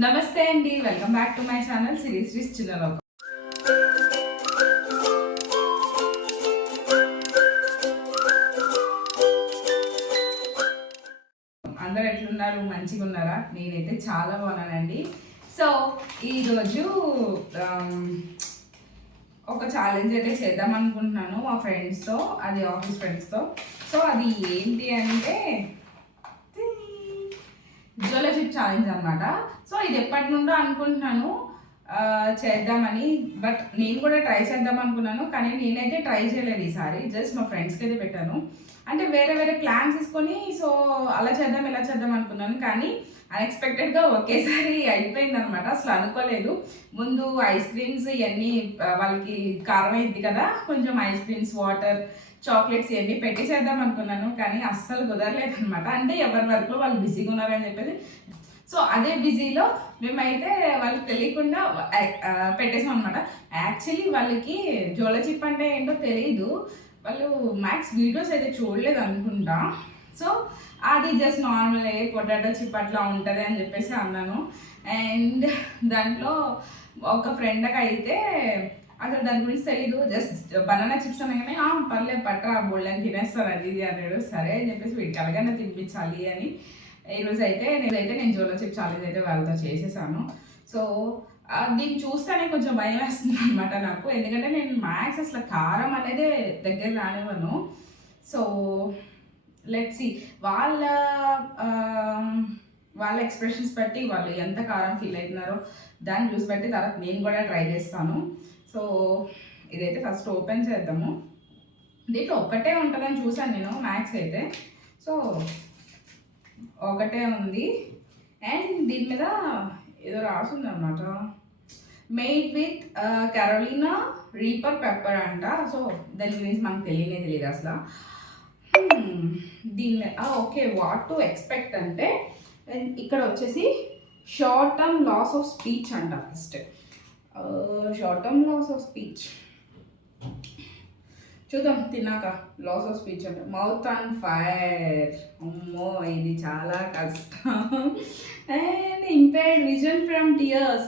నమస్తే అండి, welcome back to my channel series చిన్నలోకం. అందరు ఎట్లున్నారు? మంచిగా ఉన్నారా? నేనైతే చాలా బాగున్నానండి. సో ఈరోజు ఒక ఛాలెంజ్ అయితే చేద్దాం అనుకుంటున్నాను మా ఫ్రెండ్స్తో, అది ఆఫీస్ ఫ్రెండ్స్తో. సో అది ఏంటి అంటే జ్యువెలర్షిప్ ఛాలెంజ్ అనమాట. సో ఇది ఎప్పటి నుండో అనుకుంటున్నాను చేద్దామని, బట్ నేను కూడా ట్రై చేద్దాం అనుకున్నాను, కానీ నేనైతే ట్రై చేయలేదు ఈసారి. జస్ట్ మా ఫ్రెండ్స్కి అయితే పెట్టాను. అంటే వేరే వేరే ప్లాన్స్ తీసుకొని సో అలా చేద్దాం ఇలా చేద్దాం అనుకున్నాను, కానీ అన్ఎక్స్పెక్టెడ్గా ఒకేసారి అయిపోయింది అనమాట. అసలు అనుకోలేదు. ముందు ఐస్ క్రీమ్స్ ఇవన్నీ వాళ్ళకి కారం అయింది కదా, కొంచెం ఐస్ క్రీమ్స్, వాటర్, చాక్లెట్స్ ఇవన్నీ పెట్టి చేద్దాం అనుకున్నాను, కానీ అస్సలు కుదరలేదు అనమాట. అంటే ఎవరి వర్క్లో వాళ్ళు బిజీగా ఉన్నారని చెప్పేసి, సో అదే బిజీలో మేమైతే వాళ్ళకి తెలియకుండా పెట్టేసాం అనమాట. యాక్చువల్లీ వాళ్ళకి జోల చిప్ అంటే ఏంటో తెలియదు, వాళ్ళు మ్యాక్స్ వీడియోస్ అయితే చూడలేదు అనుకుంటా. సో అది జస్ట్ నార్మల్ పొటాటో చిప్ అట్లా ఉంటుంది అని చెప్పేసి అన్నాను. అండ్ దాంట్లో ఒక ఫ్రెండ్కి అయితే అసలు దాని గురించి తెలీదు, జస్ట్ బనానా చిప్స్ అనగానే పర్లేదు పట్టరా బోల్డని తినేస్తారు అది ఇది అన్నాడు. సరే అని చెప్పేసి వీటికి అలాగైనా తినిపించాలి అని ఈరోజు అయితే నేను జోలో చిప్ ఛాలెంజ్ అయితే వాళ్ళతో చేసేసాను. సో దీన్ని చూస్తేనే కొంచెం భయం వేస్తుంది అనమాట నాకు, ఎందుకంటే నేను మ్యాక్స్ అసలు కారం అనేది దగ్గర రానివ్వను. సో లెట్స్ సీ వాళ్ళ ఎక్స్ప్రెషన్స్ బట్టి వాళ్ళు ఎంత కారం ఫీల్ అవుతున్నారో దాన్ని చూసి బట్టి తర్వాత నేను కూడా ట్రై చేస్తాను. సో ఇదైతే ఫస్ట్ ఓపెన్ చేద్దాము. దీంట్లో ఒక్కటే ఉంటుందని చూసాను నేను మ్యాక్స్ అయితే. సో ఒకటే ఉంది అండ్ దీని మీద ఏదో రాసింది అనమాట, made with Carolina reaper pepper అంట. సో దాని గురించి మనకు తెలియదు అసలు. దీని మీద ఓకే, వాట్ టు ఎక్స్పెక్ట్ అంటే ఇక్కడ వచ్చేసి short term loss of speech అంట. First short term loss of speech చూద్దాం తిన్నాక. లాస్ ఆఫ్ స్పీచ్ అంటే మౌత్ ఆన్ ఫైర్, అమ్మో ఇది చాలా కష్టం. And impaired vision from tears,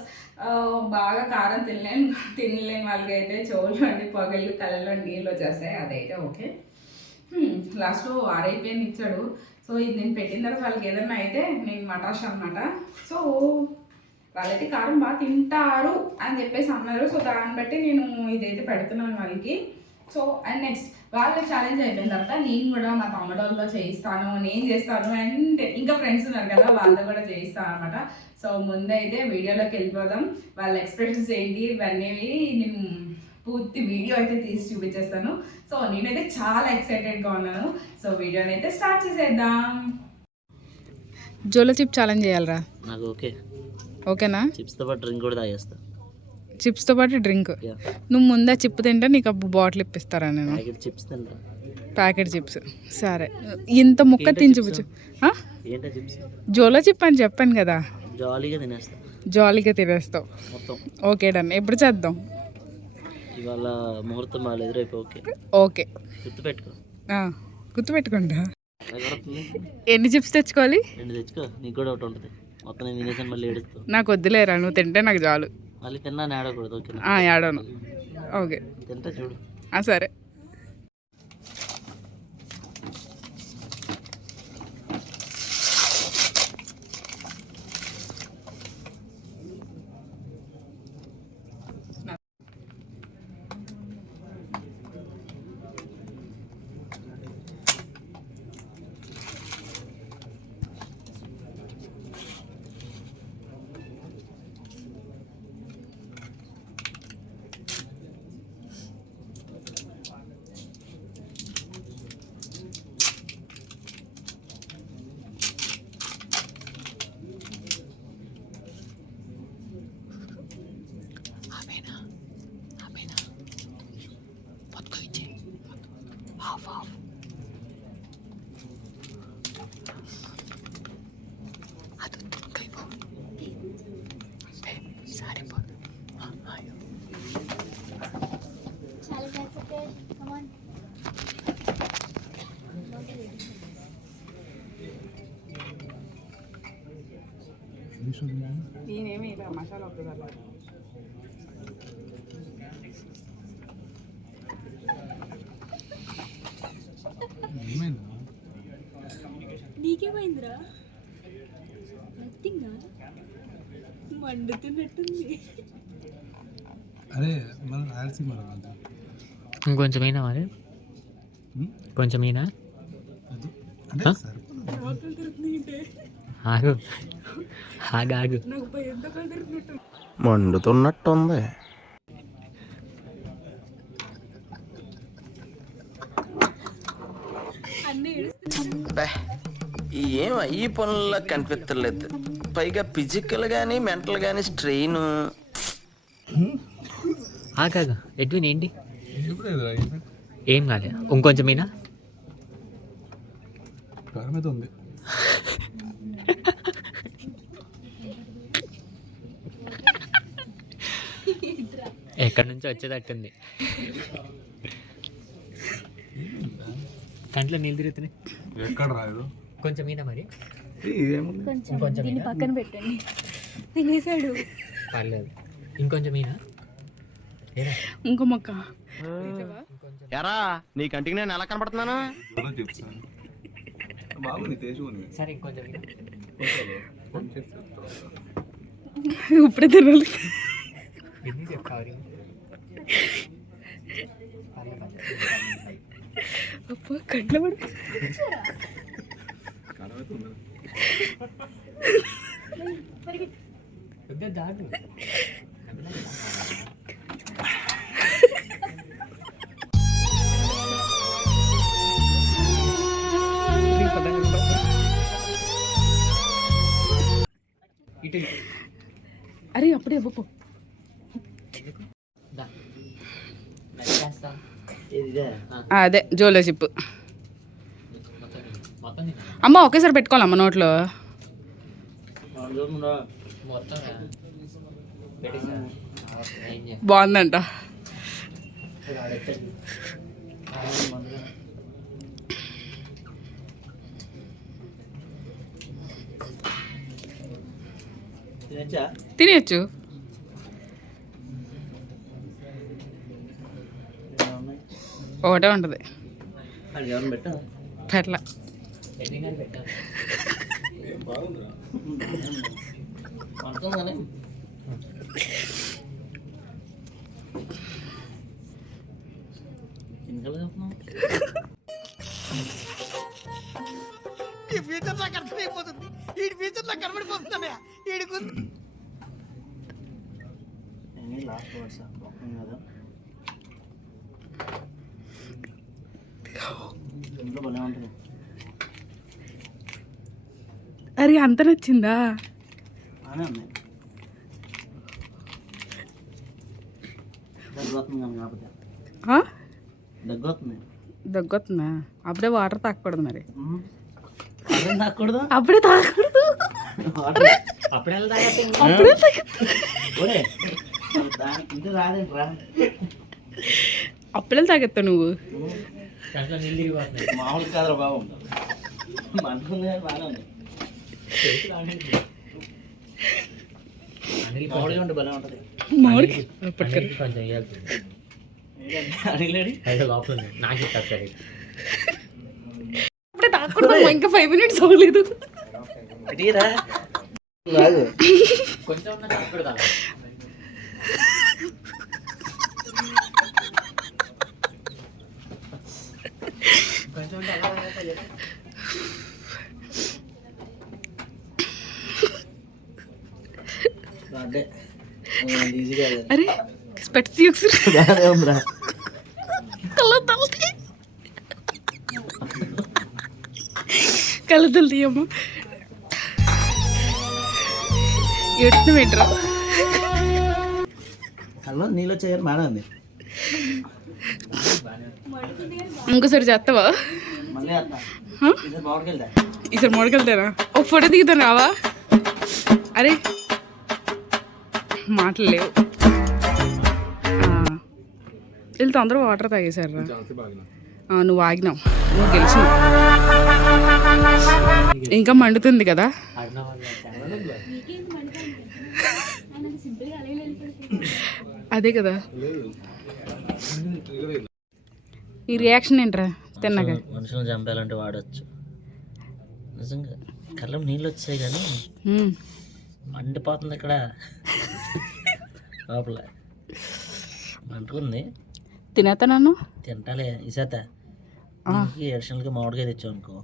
బాగా కారం తినలేని వాళ్ళకైతే చెవులు అంటే పొగలు కళ్ళలో నీళ్ళు వచ్చేస్తాయి, అదైతే ఓకే. లాస్ట్లో ఆరైపోయిన ఇచ్చాడు. సో ఇది నేను పెట్టిన తర్వాత వాళ్ళకి ఏదన్నా అయితే నేను మటాష్ అనమాట. సో వాళ్ళైతే కారం బాగా తింటారు అని చెప్పేసి అన్నారు. సో దాన్ని బట్టి నేను ఇదైతే పెడుతున్నాను వాళ్ళకి. సో అండ్ నెక్స్ట్ వాళ్ళ ఛాలెంజ్ అయిపోయిన తర్వాత నేను కూడా మా తమ్ముడోళ్ళతో చేయిస్తాను, నేను చేస్తాను, అండ్ ఇంకా ఫ్రెండ్స్ ఉన్నారు కదా వాళ్ళతో కూడా చేయిస్తాను అనమాట. సో ముందైతే వీడియోలోకి వెళ్ళిపోదాం. వాళ్ళ ఎక్స్ప్రెషన్స్ ఏంటి ఇవన్నీ నేను పూర్తి వీడియో అయితే తీసి చూపించేస్తాను. సో నేనైతే చాలా ఎక్సైటెడ్గా ఉన్నాను. సో వీడియోని అయితే స్టార్ట్ చేసేద్దాం. జోలో చిప్ ఛాలెంజ్ చేయాలరా? నాకు ఓకే. ఓకేనా? చిప్స్తో పాటు డ్రింక్ కూడా తాగేస్తా. చిప్స్తో పాటు డ్రింక్? నువ్వు ముందే చిప్ తింటే నీకు అప్పుడు బాటిల్ ఇప్పిస్తారా? నేను చిప్స్ తింటా, ప్యాకెట్ చిప్స్. సరే ఇంత ముక్క తిని చూపించు. ఏంటో చిప్స్ జోలో చిప్ అని చెప్పాను కదా, జాలీగా తినేస్తా. జాలీగా తినేస్తావు మొత్తం. Okay done. ఎప్పుడు చేద్దాం? ఇవాళ ముహూర్తం బాగాలేదు, రేపు ఓకే. ఓకే గుర్తుపెట్టుకో. గుర్తుపెట్టుకుంటా. ఎన్ని చిప్స్ తెచ్చుకోవాలి? 2 తెచ్చుకో, నీకు కూడా ఒకటి ఉంటుంది. మొత్తం నేను తినేసాను, మళ్ళీ ఏడుస్తావు. నాకు వద్దులేరా, నువ్వు తింటే నాకు చాలు. మళ్ళీ తిన్నా ఏడకూడదు. ఓకే ఏడవను. ఓకే తింటా చూడు. సరే. నేనేమి ఇలా మసాలా ఒక్కదాన్ని నీకేమైందిరా నథింగా మండుతున్నట్టుంది. అరే మన రాయలసీమ ఇంకొంచెమైనా మరి కొంచెమైనా అంటే సరిపోదు. ఆగు ఆగు ఆగు నాకు భయం కలుగుతున్నట్టు. మండుతున్నట్టుంది. అన్నీ ఏడుస్తున్నా. ఏం ఈ పనుల్లో కనిపించలేదు. పైగా ఫిజికల్ గానీ మెంటల్ గానీ స్ట్రెయిన్. ఆగాగు ఎడ్విన్ ఏంటి ఎప్పుడు ఎదురా ఏం కాలే ఇంకొంచెమైనా కారం అయితే ఉంది. ఎక్కడి నుంచో వచ్చేటట్టుంది. కంట్లో నీళ్ళు తిరుగుతున్నాయి. ఎక్కడ రాదు కొంచెమైనా మరి కొంచెం దీన్ని పక్కన పెట్టండి. తినేసాడు. పర్లేదు ఇంకొంచెమైనా ఇంకో మొక్క ఎరా నీ కంటికి నేను ఎలా కనపడుతున్నాను? చెప్తాను బాగుంది టేస్ట్ ఉంది. సరే ఇంకొంచెం ఇప్పుడే తినాలి. ఎన్ని చెప్తావు అప్ప కంట్లో పడి కారం అయితే ఉంది. దాటు ఇటు అరే అప్పుడే ఇవ్వకు. అదే జోలో చిప్పు అమ్మ ఒకేసారి పెట్టుకోవాలమ్మ నోట్లో. మొత్తం బాగుందంట. తినేయచ్చు. ఒకటే ఉంటుంది పెట్ల. ఈ ఫ్యూచర్ నాకు అర్థమైపోతుంది. ఈ ఫ్యూచర్ నాకు కనబడిపోతుందా? అరే అంత నచ్చిందా? ఆ? దగ్గొస్తుందా? అప్పుడే వాటర్ తాగకూడదు మరి. అప్పుడే తాగకూడదు. అప్పుడే అప్పుడే అప్పుడే తాగెత్తా నువ్వు. కంట్లో నీళ్ళు తిరిగిపోతున్నాయి. మామూలు కాదురా బాబు. మనసుంది బాగా ఉంది. మామిడిగా ఉంటే భలే ఉంటుంది. మామిడి కొంచెం వేయాల్సింది. అయితే లోపల ఉంది. నాకు ఇస్తారు సరే. అప్పుడే తాగకూడదు. ఇంకా 5 minutes అవ్వలేదు. కొంచెం ఉన్నా నాకు కూడా తాగాలి. కొంచెం ఉంటే అలా అరే స్పెట్స్ కళ్ళతలు తీయమ్మ. ఎట్టు పెట్టరా హలో నీలో చేయరు మేడం ఉంది. ఇంకోసారి చేస్తావా? మళ్ళీ బాగుంటుంది. ఈసారి మోడకెళ్తారా? ఒక ఫోటో దిగుతాను రావా? అరే మాటలు లేవు. వీళ్ళు తొందరగా వాటర్ తాగేశారా? నువ్వు ఆగినావు, నువ్వు గెలిచినావు. ఇంకా మండుతుంది కదా. మీకేంది మండుతుంది ఆయన సింపుల్గా అలాగే వెళ్ళిపోతుంది. అదే కదా ఈ రియాక్షన్ ఏంట్రా తిన్నాక? మనుషులను చంపాలంటే వాడచ్చు. నిజంగా కళ్ళం నీళ్ళు వచ్చాయి కానీ మండిపోతుంది ఇక్కడ లోపల మంటుకుంది. తినేస్తా నన్ను తింటాలే ఈసాత ఎడిషనల్గా మామిడికాయ తెచ్చావు అనుకో,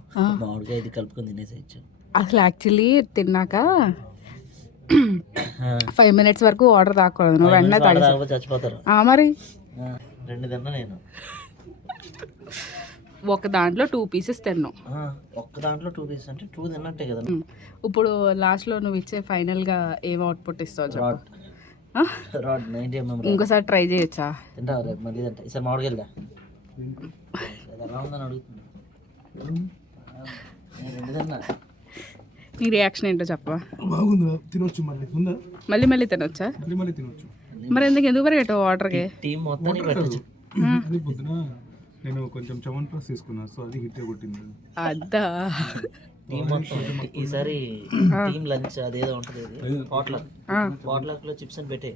మామిడికాయ ఇది కలుపుకొని తినేసేయచ్చు. అసలు యాక్చువల్లీ తిన్నాక 5 minutes వరకు వాటర్ తాగకూడదు, నువ్వు వెంటనే తాగి తాగకపోతే చచ్చిపోతారు. మరి 2 తిన్నా నేను. ఒక దాంట్లో 2 pieces తిన్నావు. ఒక్క దాంట్లో 2 పీసెస్ అంటే 2 తిన్నట్టే కదా. ఇప్పుడు లాస్ట్లో నువ్వు ఇచ్చే ఫైనల్గా ఏం అవుట్పుట్ ఇస్తావు చెప్పు. రాడ్ 90 mm ఇంకోసారి ట్రై చేయొచ్చా? తింటావు రేపు మళ్ళీ తింటా. ఈసారి మామిడికాయలుదా ఎలా ఉందని అడుగుతున్నా. నేను 2 తిన్నా. నీ రియాక్షన్ ఏంటో చెప్పవా? బాగుందా? తినొచ్చు మళ్ళీ ఉందా? మళ్ళీ తినొచ్చా? మళ్ళీ తినొచ్చు. మరి ఎందుకు పరిగెట్టావు వాటర్కి? టీం మొత్తానికి పెట్టచ్చు. అది పొద్దున నేను కొంచెం చవన్ ప్లస్ తీసుకున్నా, సో అది హిట్ కొట్టింది. అద్దా టీం మొత్తం ఈసారి టీం లంచ్ అదేదో ఉంటుంది, పాట్లాక్ లో చిప్స్ అని పెట్టే.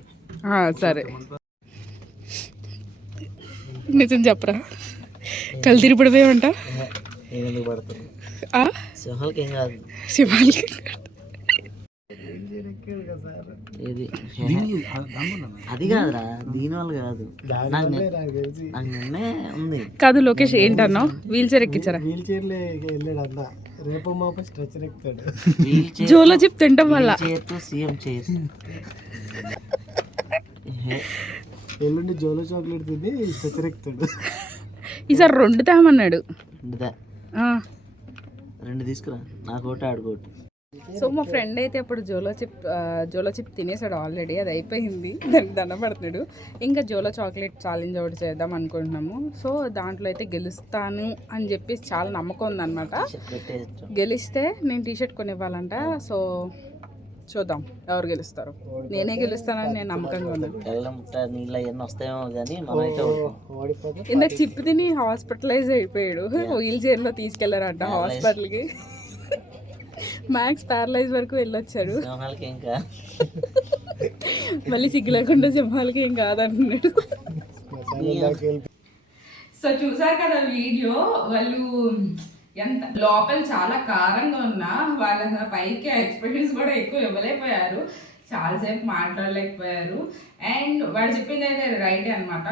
సరే నిజం చెప్పరా, కళ్ళు తిరిగిపడిపోయామంట. నేను ఎందుకు పడుతుంది? సింహాలకి ఏం కాదు. శివాలకి ఏది అది కాదురా, దీనివల్ల కాదు. నాకు నిన్నే ఉంది కాదు. లోకేష్ ఏంటన్నావు? వీల్ చైర్ ఎక్కించారా? జోలో చిప్ తింటాం వల్ల సీఎం చైర్. ఎల్లుండి జోలో చాక్లెట్ తిని స్ట్రెచర్ ఎక్కుతాడు. ఈసారి 2 తేమన్నాడు. 2 తీసుకురా, నాకు ఒకటి ఆడుకోటి. సో మా ఫ్రెండ్ అయితే అప్పుడు జోలో చిప్ తినేసాడు ఆల్రెడీ, అది అయిపోయింది, దానికి దండం పడుతున్నాడు. ఇంకా జోలో చాక్లెట్ ఛాలెంజ్ ఒకటి చేద్దాం అనుకుంటున్నాము. సో దాంట్లో అయితే గెలుస్తాను అని చెప్పి చాలా నమ్మకం ఉందన్నమాట. గెలిస్తే నేను టీషర్ట్ కొనివ్వాలంట. సో చూద్దాం ఎవరు గెలుస్తారు. నేనే గెలుస్తానని నేను నమ్మకంగా ఉన్నాను. నీళ్ళు అవన్నీ వస్తాయేమో కానీ మనమైతే ఇందాక చిప్పు తిని హాస్పిటలైజ్ అయిపోయాడు. వీల్ చైర్లో తీసుకెళ్లారంట హాస్పిటల్కి. మ్యాక్స్ ప్యారలైజ్ వరకు వెళ్ళొచ్చాడు. సింహాలకి ఏం కాదు, మళ్ళీ సిగ్గు లేకుండా సింహాలకి ఏం కాదంటున్నాడు. సో చూసారు కదా వీడియో, వాళ్ళు ఎంత లోపల చాలా కారంగా ఉన్నా వాళ్ళ పైకి ఎక్స్ప్రెషన్స్ కూడా ఎక్కువ ఇవ్వలేకపోయారు, చాలాసేపు మాట్లాడలేకపోయారు. అండ్ వాడు చెప్పింది అయితే రైటే అనమాట,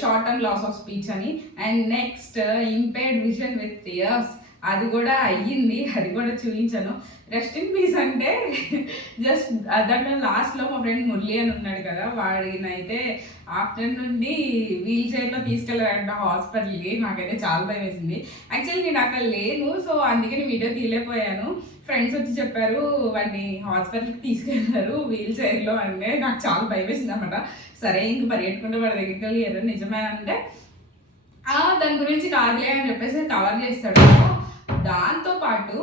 short term loss of speech అని. And next impaired vision with years, అది కూడా అయ్యింది, అది కూడా చూపించాను. రెస్ట్ ఇన్ పీస్ అంటే జస్ట్ దాంట్లో లాస్ట్లో మా ఫ్రెండ్ మురళి అని ఉన్నాడు కదా, వాడినైతే ఆఫ్టర్నూన్ నుండి వీల్ చైర్లో తీసుకెళ్ళారంట హాస్పిటల్కి. నాకైతే చాలా భయం వేసింది. యాక్చువల్లీ నేను అక్కడ లేను, సో అందుకని వీడియో తీయలేకపోయాను. ఫ్రెండ్స్ వచ్చి చెప్పారు వాడిని హాస్పిటల్కి తీసుకెళ్ళారు వీల్ చైర్లో అంటే నాకు చాలా భయం వేసింది అనమాట. సరే ఇంక పరిగెట్టుకుంటే వాడి దగ్గరికి వెళ్ళి ఎర్ర నిజమే అంటే దాని గురించి కాదులే అని చెప్పేసి కవర్ చేస్తాడు. దాంతోపాటు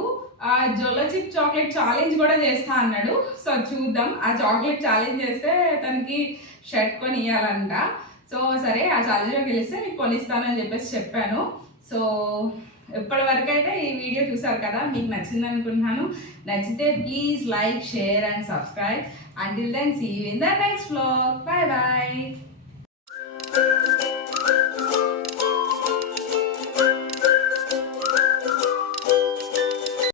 జోలో చిప్ చాక్లెట్ ఛాలెంజ్ కూడా చేస్తా అన్నాడు. సో చూద్దాం, ఆ చాక్లెట్ ఛాలెంజ్ చేస్తే తనకి షర్ట్ కొని ఇవ్వాలంట. సో సరే ఆ ఛాలెంజ్లో గెలిస్తే నీకు కొనిస్తానని చెప్పేసి చెప్పాను. సో ఇప్పటి వరకు అయితే ఈ వీడియో చూసారు కదా, మీకు నచ్చింది అనుకుంటున్నాను. నచ్చితే please like, share and subscribe. Until then, see you in the next vlog. Bye bye.